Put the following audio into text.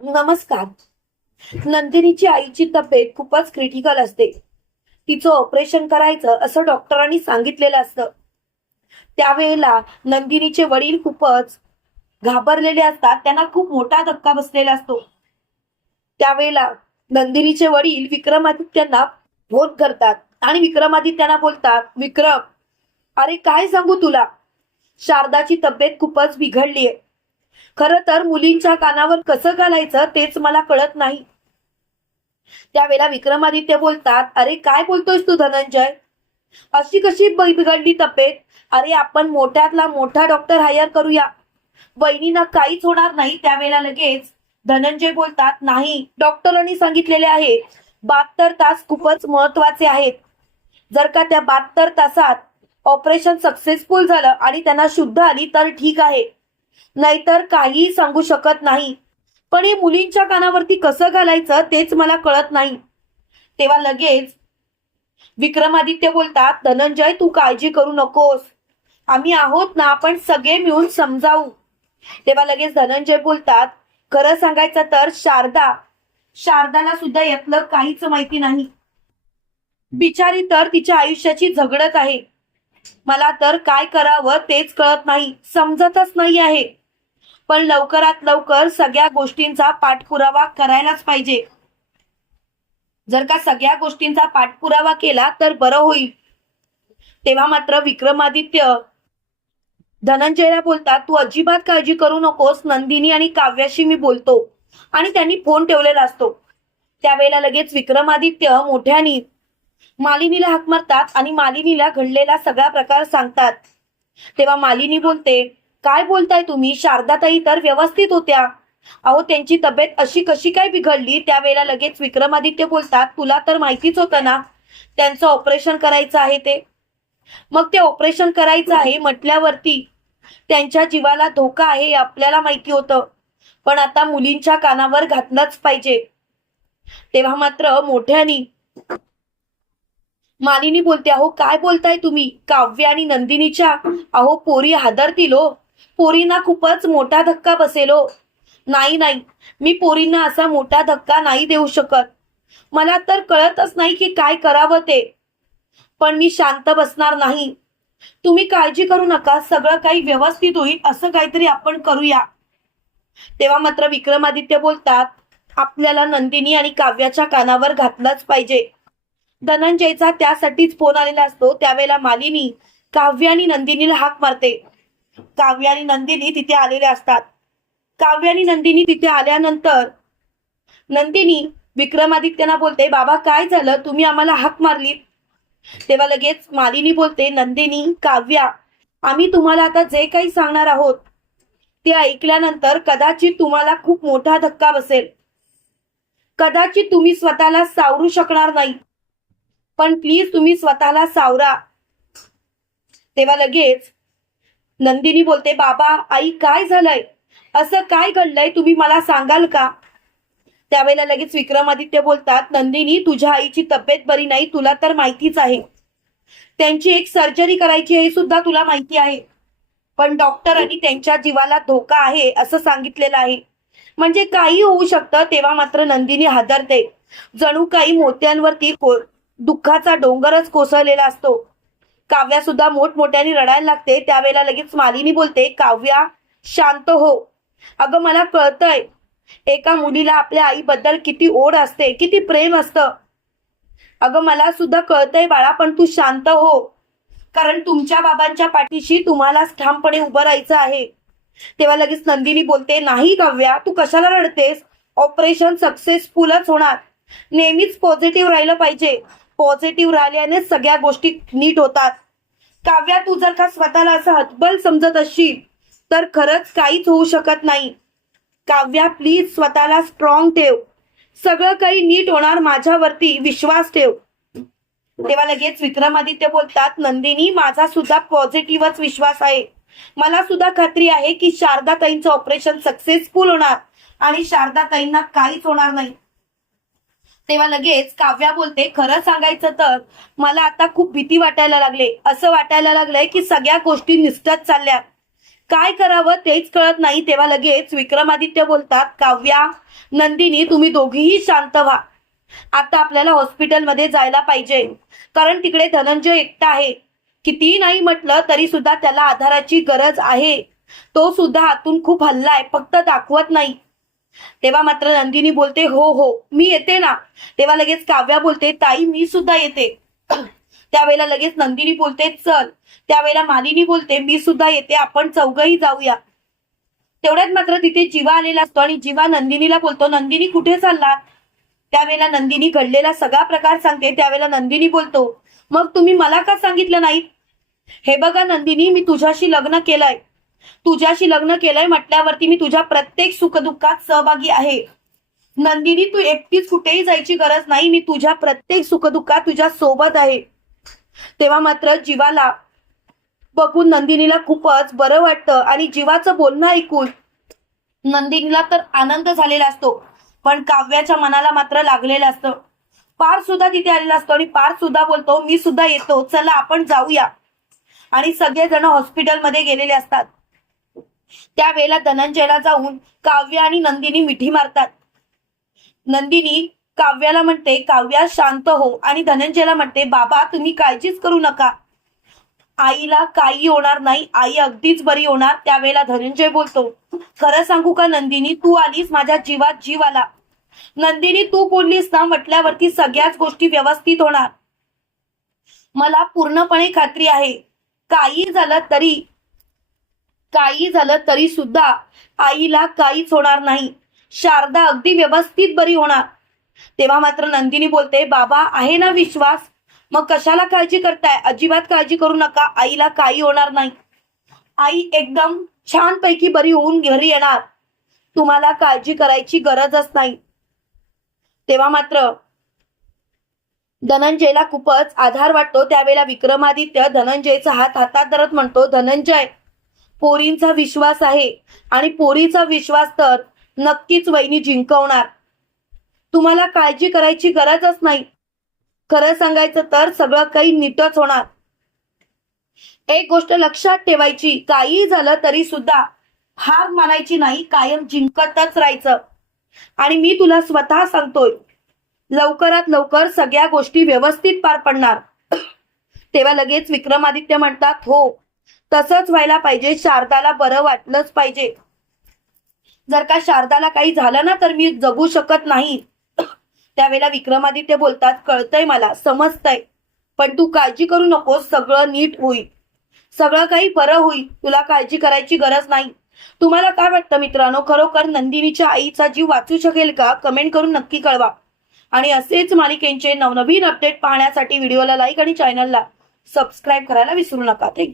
नमस्कार. नंदिनीची आईची तब्येत खूपच क्रिटिकल असते. तिचं ऑपरेशन करायचं असं डॉक्टरांनी सांगितलेलं असतं. त्यावेळेला नंदिनीचे वडील खूपच घाबरलेले असतात. त्यांना खूप मोठा धक्का बसलेला असतो. त्यावेळेला नंदिनीचे वडील विक्रमादित्यांना फोन करतात आणि विक्रमादित्यांना बोलतात विक्रम अरे काय सांगू तुला? शारदाची तब्येत खूपच बिघडली आहे खरं तर मुलींच्या कानावर कसं घालायचं तेच मला कळत नाही. त्यावेळेला विक्रमादित्य बोलतात अरे काय बोलतोयस तू धनंजय? अशी कशी बिघडली तब्येत? अरे आपण मोठ्यातला मोठा डॉक्टर हायर करूया. बहिणींना काहीच होणार नाही. त्यावेळेला लगेच धनंजय बोलतात नाही डॉक्टरांनी सांगितलेले आहे बहात्तर तास खूपच महत्त्वाचे आहेत. जर का त्या बहात्तर तासात ऑपरेशन सक्सेसफुल झालं आणि त्यांना शुद्ध आली तर ठीक आहे. नाहीतर काहीही सांगू शकत नाही. पण हे मुलींच्या कानावरती कसं घालायचं तेच मला कळत नाही. तेव्हा लगेच विक्रमादित्य बोलतात धनंजय तू काळजी करू नकोस. आम्ही आहोत ना आपण सगळे मिळून समजावू. तेव्हा लगेच धनंजय बोलतात खरं सांगायचं तर शारदा शारदाला सुद्धा यातलं काहीच माहिती नाही. बिचारी तर तिच्या आयुष्याची झगडत आहे. मला तर काय करावं तेच कळत नाही. समजतच नाही आहे. पण लवकरात लवकर सगळ्या गोष्टींचा पाठपुरावा करायलाच पाहिजे. जर का सगळ्या गोष्टींचा पाठपुरावा केला तर बरं होईल. तेव्हा मात्र विक्रमादित्य धनंजयला बोलतात तू अजिबात काळजी करू नकोस नंदिनी आणि काव्याशी मी बोलतो. आणि त्यांनी फोन ठेवलेला असतो. त्यावेळेला लगेच विक्रमादित्य मोठ्यानी मालिनीला हाक मारतात आणि मालिनीला घडलेला सगळा प्रकार सांगतात. तेव्हा मालिनी बोलते काय बोलताय तुम्ही? शारदाताई तर व्यवस्थित होत्या. अहो त्यांची तब्येत अशी कशी काय बिघडली? त्यावेळेला लगेच विक्रमादित्य बोलतात तुला तर माहितीच होतं ना त्यांचं ऑपरेशन करायचं आहे ते. मग ते ऑपरेशन करायचं आहे म्हटल्यावरती त्यांच्या जीवाला धोका आहे हे आपल्याला माहिती होतं. पण आता मुलींच्या कानावर घातलंच पाहिजे. तेव्हा मात्र मोठ्यानी मालिनी बोलते अहो काय बोलताय तुम्ही? काव्य आणि नंदिनीच्या अहो पोरी हादरतील हो. पोरींना खूपच मोठा धक्का बसेलो. नाही नाही मी पोरींना असा मोठा धक्का नाही देऊ शकत. मला तर कळतच नाही की काय करावं ते. पण मी शांत बसणार नाही. तुम्ही काळजी करू नका सगळं काही व्यवस्थित होईल असं काहीतरी आपण करूया. तेव्हा मात्र विक्रमादित्य बोलतात आपल्याला नंदिनी आणि काव्याच्या कानावर घातलंच पाहिजे. धनंजयचा त्यासाठीच फोन आलेला असतो त्यावेळेला मालिनी काव्य आणि नंदिनीला हाक मारते. काव्य आणि नंदिनी तिथे आलेले असतात. काव्य आणि नंदिनी तिथे आल्यानंतर नंदिनी विक्रमादित्यांना बोलते बाबा काय झालं? तुम्ही आम्हाला हाक मारली. तेव्हा लगेच मालिनी बोलते नंदिनी काव्या आम्ही तुम्हाला आता जे काही सांगणार आहोत ते ऐकल्यानंतर कदाचित तुम्हाला खूप मोठा धक्का बसेल. कदाचित तुम्ही स्वतःला सावरू शकणार नाही पण प्लीज तुम्ही स्वतःला सावरा. तेव्हा लगेच नंदिनी बोलते बाबा आई काय झालंय? असं काय घडलंय? तुम्ही मला सांगाल का? त्यावेळेला लगेच विक्रमादित्य बोलतात नंदिनी तुझ्या आईची तब्येत बरी नाही तुला तर माहितीच आहे. त्यांची एक सर्जरी करायची हे सुद्धा तुला माहिती आहे. पण डॉक्टरांनी त्यांच्या जीवाला धोका आहे असं सांगितलेलं आहे. म्हणजे काही होऊ शकतं तेव्हा मात्र नंदिनी हादरते. जणू काही मोत्यांवरती दुःखाचा डोंगरच कोसळलेला असतो. काव्या सुद्धा मोठमोठ्याने रडायला लागते. त्यावेळेला लगेच मालिनी बोलते काव्या शांत हो. अगं मला कळतंय एका मुलीला आपल्या आईबद्दल किती ओढ असते किती प्रेम असतं. अगं मला सुद्धा कळतंय बाळा पण तू शांत हो. कारण तुमच्या बाबांच्या पाठीशी तुम्हालाच ठामपणे उभं राहायचं आहे. तेव्हा लगेच नंदिनी बोलते नाही काव्या तू कशाला रडतेस? ऑपरेशन सक्सेसफुलच होणार. नेहमीच पॉझिटिव्ह राहिलं पाहिजे. पॉझिटिव्ह राहिल्याने सगळ्या गोष्टी नीट होतात. काव्या तू जर का स्वतःला असं हतबल समजत असशील तर खरंच काहीच होऊ शकत नाही. काव्या प्लीज स्वतःला स्ट्रॉंग ठेव. सगळं काही नीट होणार माझ्यावरती विश्वास ठेव. तेव्हा लगेच विक्रमादित्य बोलतात नंदिनी माझा सुद्धा पॉझिटिव्हच विश्वास आहे. मला सुद्धा खात्री आहे की शारदाताईंचं ऑपरेशन सक्सेसफुल होणार आणि शारदाताईंना काहीच होणार नाही. तेव्हा लगेच काव्या बोलते खरं सांगायचं तर मला आता खूप भीती वाटायला लागले. असं वाटायला लागलंय की सगळ्या गोष्टी निष्ठत चालल्या. काय करावं तेच कळत नाही. तेव्हा लगेच विक्रमादित्य बोलतात काव्या नंदिनी तुम्ही दोघीही शांत व्हा. आता आपल्याला हॉस्पिटलमध्ये जायला पाहिजे. कारण तिकडे धनंजय एकटा आहे. कितीही नाही म्हटलं तरी सुद्धा त्याला आधाराची गरज आहे. तो सुद्धा आतून खूप हल्लाय फक्त दाखवत नाही. तेव्हा मात्र नंदिनी बोलते हो हो मी येते ना. तेव्हा लगेच काव्या बोलते ताई मी सुद्धा येते. त्यावेळेला लगेच नंदिनी बोलते चल. त्यावेळेला मालिनी बोलते मी सुद्धा येते आपण चौघही जाऊया. तेवढ्यात मात्र तिथे जीवा आलेला असतो आणि जीवा नंदिनीला बोलतो नंदिनी कुठे चालला त्यावेळेला नंदिनी घडलेला सगळा प्रकार सांगते त्यावेळेला नंदिनी बोलतो मग तुम्ही मला का सांगितलं नाही हे बघा नंदिनी मी तुझ्याशी लग्न केलंय. तुझ्याशी लग्न केलंय म्हटल्यावरती मी तुझ्या प्रत्येक सुखदुःखात सहभागी आहे. नंदिनी तू एकटीच कुठेही जायची गरज नाही. मी तुझ्या प्रत्येक सुखदुःखात तुझ्या सोबत आहे. तेव्हा मात्र जीवाला बघून नंदिनीला खूपच बरं वाटतं आणि जीवाचं बोलणं ऐकून नंदिनीला तर आनंद झालेला असतो. पण काव्याच्या मनाला मात्र लागलेलं असतं. पार सुद्धा तिथे आलेला असतो आणि पार सुद्धा बोलतो मी सुद्धा येतो. चला आपण जाऊया. आणि सगळेजण हॉस्पिटलमध्ये गेलेले असतात. त्यावेळेला धनंजयला जाऊन काव्य आणि नंदिनी मिठी मारतात. नंदिनी काव्याला म्हणते काव्या शांत हो. आणि धनंजयला म्हणते बाबा तुम्ही काळजीच करू नका. आईला काही होणार नाही. आई अगदीच बरी होणार. त्यावेळेला धनंजय बोलतो खरं सांगू का नंदिनी तू आलीस माझ्या जीवात जीव आला. नंदिनी तू बोललीस ना म्हटल्यावरती सगळ्याच गोष्टी व्यवस्थित होणार. मला पूर्णपणे खात्री आहे. काही झालं तरी काही झालं तरी सुद्धा आईला काहीच होणार नाही. शारदा अगदी व्यवस्थित बरी होणार. तेव्हा मात्र नंदिनी बोलते बाबा आहे ना विश्वास? मग कशाला काळजी करताय? अजिबात काळजी करू नका. आईला काही होणार नाही. आई एकदम छान पैकी बरी होऊन घरी येणार. तुम्हाला काळजी करायची गरजच नाही. तेव्हा मात्र धनंजयला खूपच आधार वाटतो. त्यावेळेला विक्रमादित्य धनंजयचा हात हातात धरत म्हणतो धनंजय पोरींचा विश्वास आहे. आणि पोरीचा विश्वास तर नक्कीच वहिनी जिंकवणार. तुम्हाला काळजी करायची गरजच नाही. खरं सांगायचं तर सगळं काही नीटच होणार. एक गोष्ट लक्षात ठेवायची काही झालं तरी सुद्धा हार मानायची नाही कायम जिंकतच राहायचं. आणि मी तुला स्वतः सांगतोय लवकरात लवकर सगळ्या गोष्टी व्यवस्थित पार पडणार. तेव्हा लगेच विक्रमादित्य म्हणतात हो तसंच व्हायला पाहिजे. शारदाला बरं वाटलंच पाहिजे. जर का शारदाला काही झालं ना तर मी जगू शकत नाही. त्यावेळेला विक्रमादित्य बोलतात कळतंय मला समजतंय. पण तू काळजी करू नकोस सगळं नीट होईल. सगळं काही बरं होईल. तुला काळजी करायची गरज नाही. तुम्हाला काय वाटतं मित्रांनो? खरोखर नंदिनीच्या आईचा जीव वाचू शकेल का? कमेंट करून नक्की कळवा. आणि असेच मालिकेंचे नवनवीन अपडेट पाहण्यासाठी व्हिडिओला लाईक आणि चॅनलला सबस्क्राईब करायला विसरू नका. थँक्यू